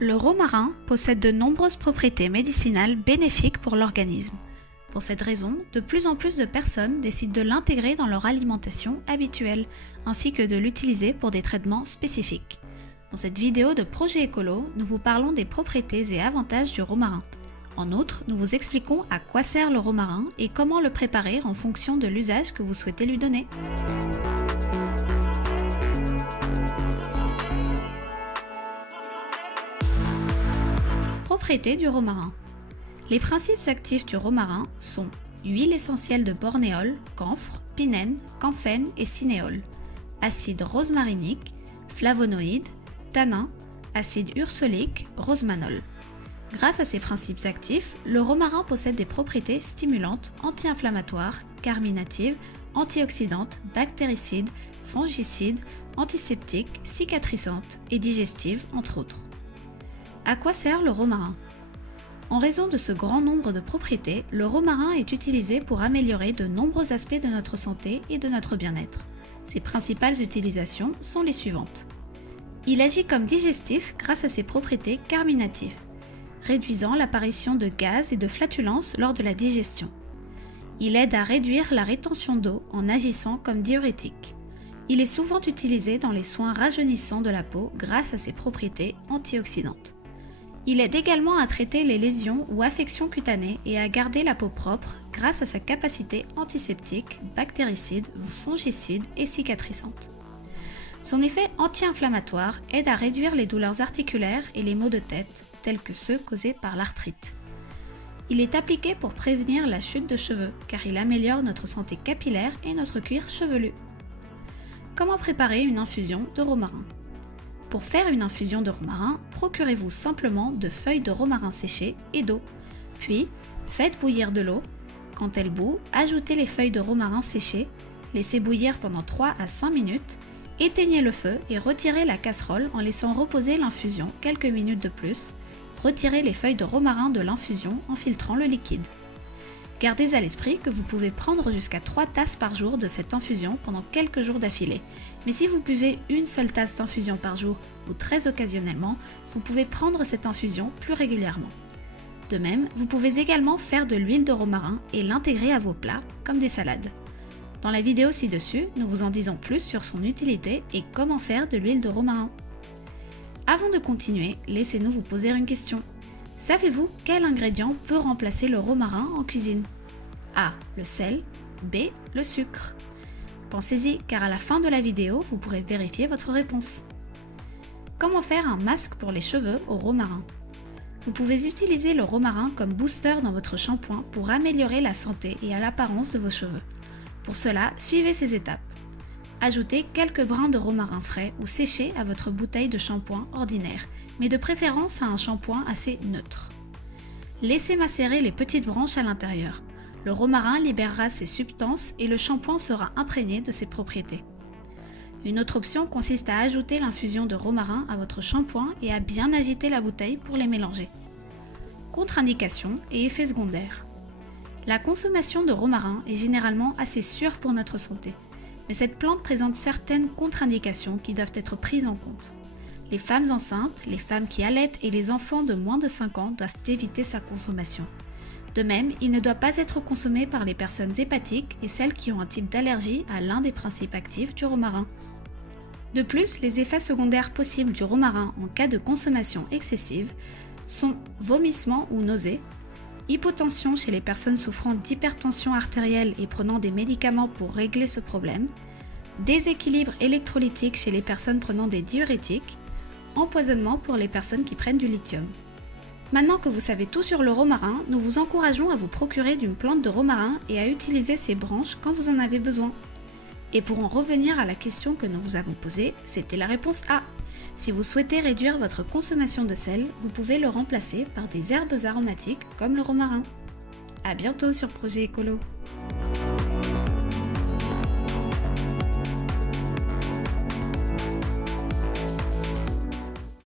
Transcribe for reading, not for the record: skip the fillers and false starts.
Le romarin possède de nombreuses propriétés médicinales bénéfiques pour l'organisme. Pour cette raison, de plus en plus de personnes décident de l'intégrer dans leur alimentation habituelle, ainsi que de l'utiliser pour des traitements spécifiques. Dans cette vidéo de Projet Écolo, nous vous parlons des propriétés et avantages du romarin. En outre, nous vous expliquons à quoi sert le romarin et comment le préparer en fonction de l'usage que vous souhaitez lui donner. Propriétés du romarin. Les principes actifs du romarin sont huile essentielle de bornéole, camphre, pinène, camphène et cinéole, acide rosmarinique, flavonoïdes, tanins, acide ursolique, rosmanol. Grâce à ces principes actifs, le romarin possède des propriétés stimulantes, anti-inflammatoires, carminatives, antioxydantes, bactéricides, fongicides, antiseptiques, cicatrisantes et digestives, entre autres. À quoi sert le romarin ? En raison de ce grand nombre de propriétés, le romarin est utilisé pour améliorer de nombreux aspects de notre santé et de notre bien-être. Ses principales utilisations sont les suivantes. Il agit comme digestif grâce à ses propriétés carminatives, réduisant l'apparition de gaz et de flatulences lors de la digestion. Il aide à réduire la rétention d'eau en agissant comme diurétique. Il est souvent utilisé dans les soins rajeunissants de la peau grâce à ses propriétés antioxydantes. Il aide également à traiter les lésions ou affections cutanées et à garder la peau propre grâce à sa capacité antiseptique, bactéricide, fongicide et cicatrisante. Son effet anti-inflammatoire aide à réduire les douleurs articulaires et les maux de tête, tels que ceux causés par l'arthrite. Il est appliqué pour prévenir la chute de cheveux, car il améliore notre santé capillaire et notre cuir chevelu. Comment préparer une infusion de romarin ? Pour faire une infusion de romarin, procurez-vous simplement de feuilles de romarin séchées et d'eau. Puis, faites bouillir de l'eau. Quand elle bout, ajoutez les feuilles de romarin séchées, laissez bouillir pendant 3 à 5 minutes, éteignez le feu et retirez la casserole en laissant reposer l'infusion quelques minutes de plus. Retirez les feuilles de romarin de l'infusion en filtrant le liquide. Gardez à l'esprit que vous pouvez prendre jusqu'à 3 tasses par jour de cette infusion pendant quelques jours d'affilée. Mais si vous buvez une seule tasse d'infusion par jour ou très occasionnellement, vous pouvez prendre cette infusion plus régulièrement. De même, vous pouvez également faire de l'huile de romarin et l'intégrer à vos plats, comme des salades. Dans la vidéo ci-dessus, nous vous en disons plus sur son utilité et comment faire de l'huile de romarin. Avant de continuer, laissez-nous vous poser une question. Savez-vous quel ingrédient peut remplacer le romarin en cuisine ? A. Le sel. B. Le sucre. Pensez-y, car à la fin de la vidéo, vous pourrez vérifier votre réponse. Comment faire un masque pour les cheveux au romarin ? Vous pouvez utiliser le romarin comme booster dans votre shampoing pour améliorer la santé et l'apparence de vos cheveux. Pour cela, suivez ces étapes. Ajoutez quelques brins de romarin frais ou séchés à votre bouteille de shampoing ordinaire, mais de préférence à un shampoing assez neutre. Laissez macérer les petites branches à l'intérieur. Le romarin libérera ses substances et le shampoing sera imprégné de ses propriétés. Une autre option consiste à ajouter l'infusion de romarin à votre shampoing et à bien agiter la bouteille pour les mélanger. Contre-indications et effets secondaires. La consommation de romarin est généralement assez sûre pour notre santé, mais cette plante présente certaines contre-indications qui doivent être prises en compte. Les femmes enceintes, les femmes qui allaitent et les enfants de moins de 5 ans doivent éviter sa consommation. De même, il ne doit pas être consommé par les personnes hépatiques et celles qui ont un type d'allergie à l'un des principes actifs du romarin. De plus, les effets secondaires possibles du romarin en cas de consommation excessive sont vomissements ou nausées, hypotension chez les personnes souffrant d'hypertension artérielle et prenant des médicaments pour régler ce problème, déséquilibre électrolytique chez les personnes prenant des diurétiques, empoisonnement pour les personnes qui prennent du lithium. Maintenant que vous savez tout sur le romarin, nous vous encourageons à vous procurer d'une plante de romarin et à utiliser ses branches quand vous en avez besoin. Et pour en revenir à la question que nous vous avons posée, c'était la réponse A. Si vous souhaitez réduire votre consommation de sel, vous pouvez le remplacer par des herbes aromatiques comme le romarin. À bientôt sur Projet Écolo.